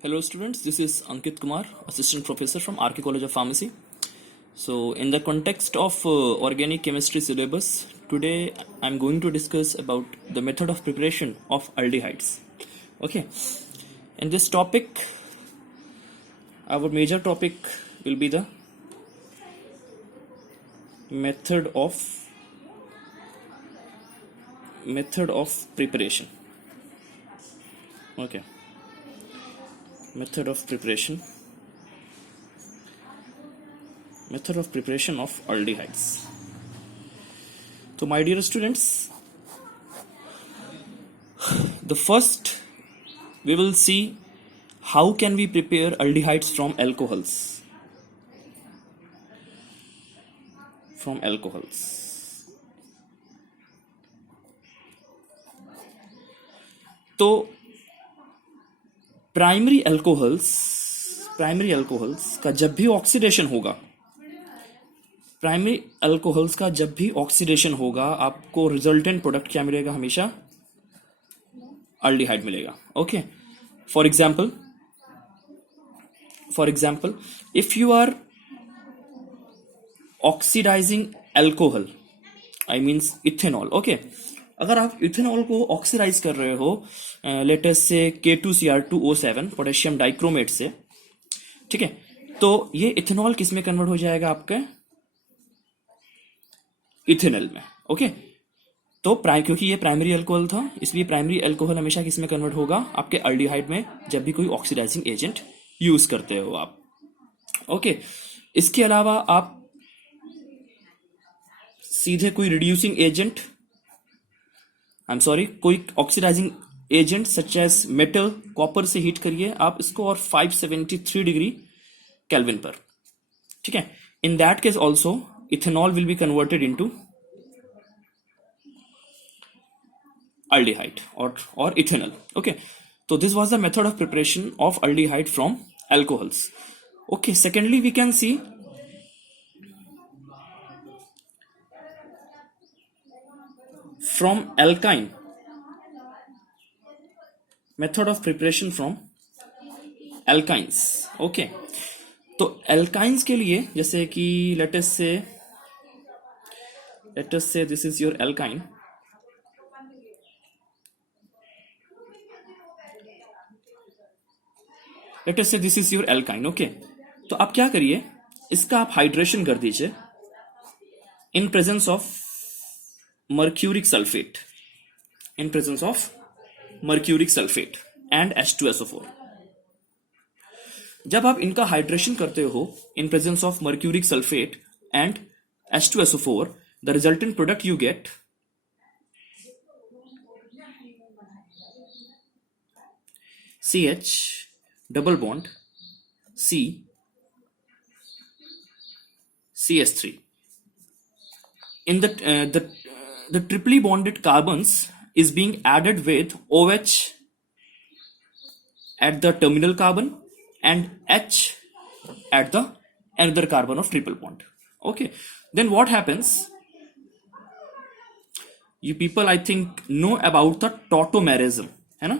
Hello students, this is Ankit Kumar, Assistant Professor from RK College of Pharmacy. So in the context of organic chemistry syllabus, today I'm going to discuss about the method of preparation of aldehydes. Okay, in this topic, our major topic will be the method of preparation. Okay. Method of preparation of aldehydes. So my dear students, the first we will see how can we prepare aldehydes from alcohols. तो primary alcohols का जब भी oxidation होगा आपको resultant product क्या मिलेगा? हमेशा aldehyde मिलेगा. Okay, for example if you are oxidising alcohol, I means ethanol. Okay, अगर आप इथेनॉल को ऑक्सीडाइज कर रहे हो लेटेस्ट से K2Cr2O7 पोटेशियम डाइक्रोमेट से, ठीक है, तो ये इथेनॉल किस में कन्वर्ट हो जाएगा? आपके इथेनॉल में. ओके, तो क्योंकि ये प्राइमरी अल्कोहल था, इसलिए प्राइमरी अल्कोहल हमेशा किस में कन्वर्ट होगा? आपके अल्डिहाइड में, जब भी कोई ऑक्सीडाइजिंग एजेंट यूज करते हो आप. ओके, इसके अलावा आप सीधे कोई रिड्यूसिंग एजेंट, कोई oxidising agent such as metal, copper से हीट करिए आप इसको और 573 डिग्री केल्विन पर, ठीक है. In that case also ethanol will be converted into aldehyde or ethanol. Okay, so this was the method of preparation of aldehyde from alcohols. Okay, secondly we can see from alkyne, method of preparation from alkynes. Okay, तो alkynes के लिए जैसे कि let us say this is your alkyne. Let us say this is your alkyne. Okay, तो आप क्या करिए, इसका आप हाइड्रेशन कर दीजिए in presence of mercuric sulphate, and H2SO4. जब आप इनका हाइड्रेशन करते हो in presence of mercuric sulphate and H2SO4, the resultant product you get CH double bond CS3. In the triply bonded carbons is being added with OH at the terminal carbon and H at the another carbon of triple bond. Okay, then what happens? You people I think know about the tautomerism, है ना?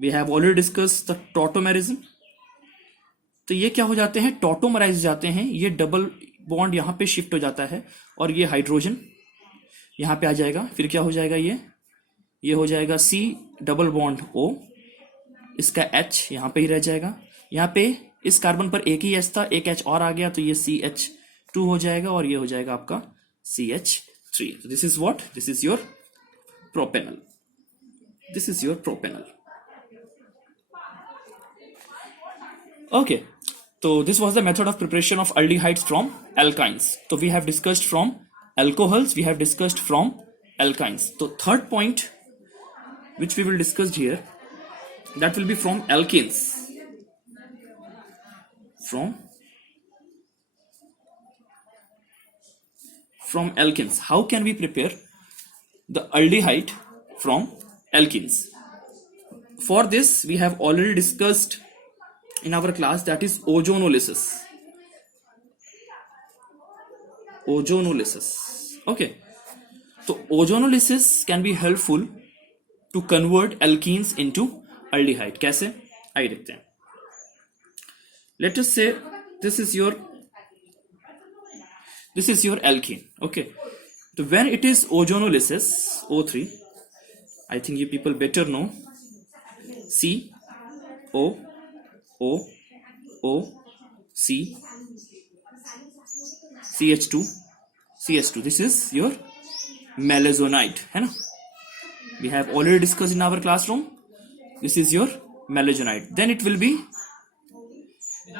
We have already discussed the tautomerism. तो ये क्या हो जाते हैं? टॉटोमराइज जाते हैं. ये डबल बॉन्ड यहां पे शिफ्ट हो जाता है और ये हाइड्रोजन यहां पे आ जाएगा. फिर क्या हो जाएगा? ये हो जाएगा C डबल बॉन्ड O, इसका H यहां पे ही रह जाएगा. यहां पे इस कार्बन पर एक ही H था, एक H और आ गया, तो ये CH2 हो जाएगा और ये हो जाएगा आपका CH3. This is what? This is your propanal. Okay, so this was the method of preparation of aldehydes from alkynes. So we have discussed from alcohols, we have discussed from alkynes. So third point which we will discuss here, that will be from alkanes. From alkanes, how can we prepare the aldehyde from alkenes? For this we have already discussed in our class, that is ozonolysis. Okay, so ozonolysis can be helpful to convert alkenes into aldehyde. कैसे? आइए देखते हैं. Let us say this is your alkene. Okay, so when it is ozonolysis, O3, I think you people better know, C O O O C CH2 CH2. This is your malazonite, है ना? We have already discussed in our classroom. This is your malazonite. Then it will be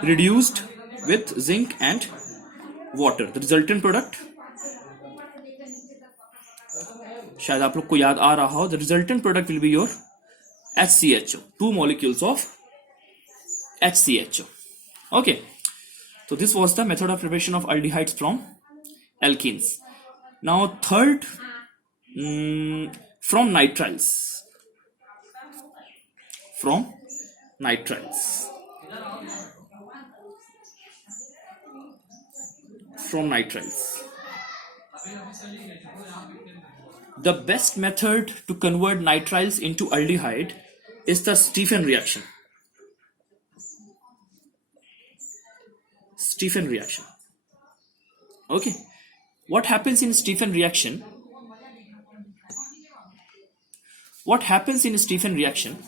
reduced with zinc and water. The resultant product, शायद आप लोग को याद आ रहा हो, the resultant product will be your HCHO, 2 molecules of HCHO. Okay, so this was the method of preparation of aldehydes from alkenes. Now third, from nitriles. From nitriles. From nitriles. The best method to convert nitriles into aldehyde is the Stephen reaction. Stephen reaction. Okay. What happens in Stephen reaction? What happens in Stephen reaction?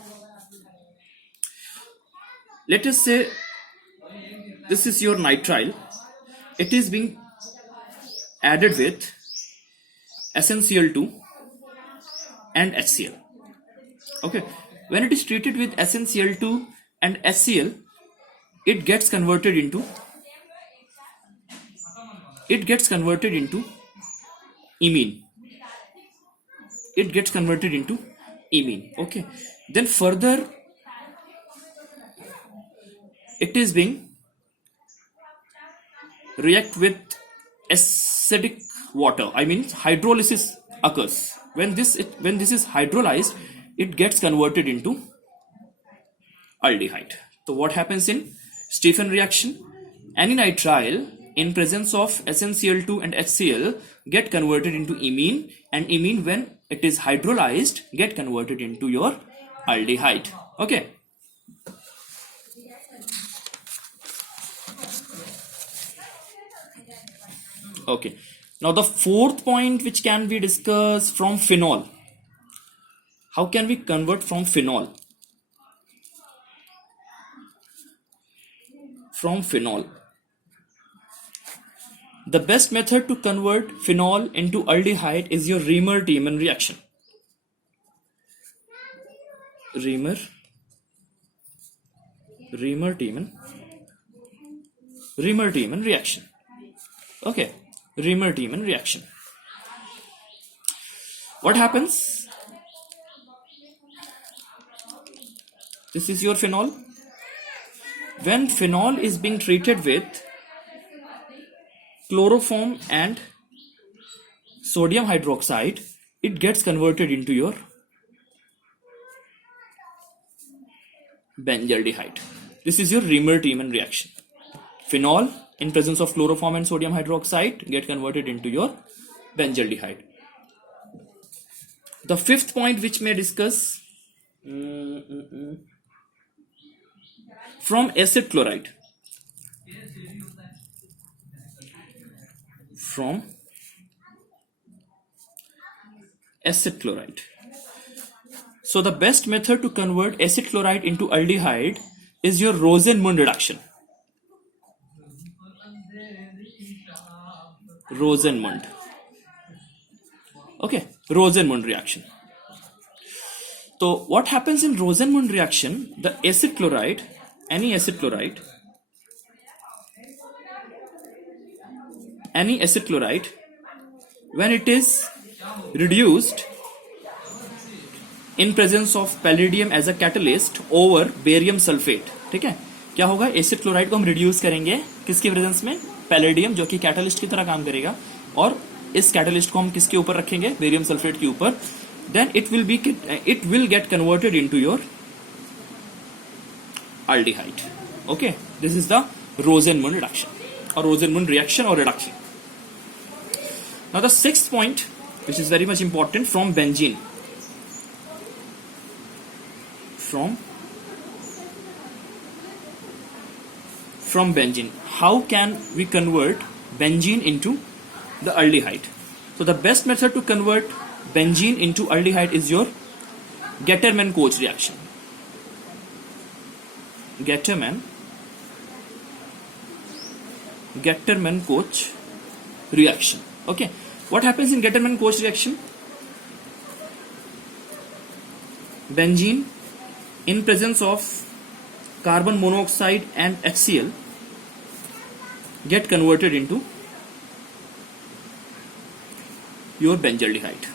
Let us say this is your nitrile. It is being added with SnCl2 and HCl. Okay, when it is treated with SnCl2 and HCl, it gets converted into imine. It gets converted into imine. Okay, then further it is being react with acidic water. I mean hydrolysis occurs. When this is hydrolyzed, it gets converted into aldehyde. So what happens in Stephen reaction? Any nitrile in presence of SnCl2 and HCl get converted into imine, and imine, when it is hydrolyzed, get converted into your aldehyde. Okay. Okay. Now the fourth point which can be discussed, from phenol. How can we convert from phenol? From phenol. The best method to convert phenol into aldehyde is your Reamer-Tiemann reaction. Reamer-Tiemann reaction. Okay. Reamer-Tiemann reaction. What happens? This is your phenol. When phenol is being treated with chloroform and sodium hydroxide, it gets converted into your benzaldehyde. This is your Reamer-Tiemann reaction. Phenol in presence of chloroform and sodium hydroxide get converted into your benzaldehyde. The fifth point which may discuss, from acid chloride. From acid chloride. So the best method to convert acid chloride into aldehyde is your Rosenmund reduction. Rosenmund. Okay, Rosenmund reaction. So what happens in Rosenmund reaction? The acid chloride, any acid chloride, when it is reduced in presence of palladium as a catalyst over barium sulfate, ठीक है, क्या होगा? Acid chloride को हम reduce करेंगे किसके presence में? Palladium, जो कि कैटलिस्ट की तरह काम करेगा, और इस कैटलिस्ट को हम किसके ऊपर रखेंगे? बेरियम सल्फेट के ऊपर. Then it will get converted into your aldehyde. Okay, this is the Rosenmund reduction or Rosenmund reaction or reduction. Now the sixth point, which is very much important, from benzene. From from benzene. How can we convert benzene into the aldehyde? So the best method to convert benzene into aldehyde is your Getterman-Koch reaction. Getterman-Koch reaction. Okay, what happens in Getterman-Koch reaction? Benzene in presence of carbon monoxide and HCl get converted into your benzaldehyde.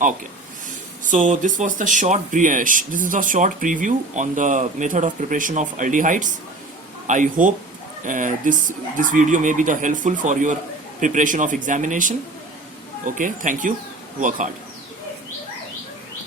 Okay, so this was the short preview on the method of preparation of aldehydes. I hope this video may be the helpful for your preparation of examination. Okay, thank you. Work hard.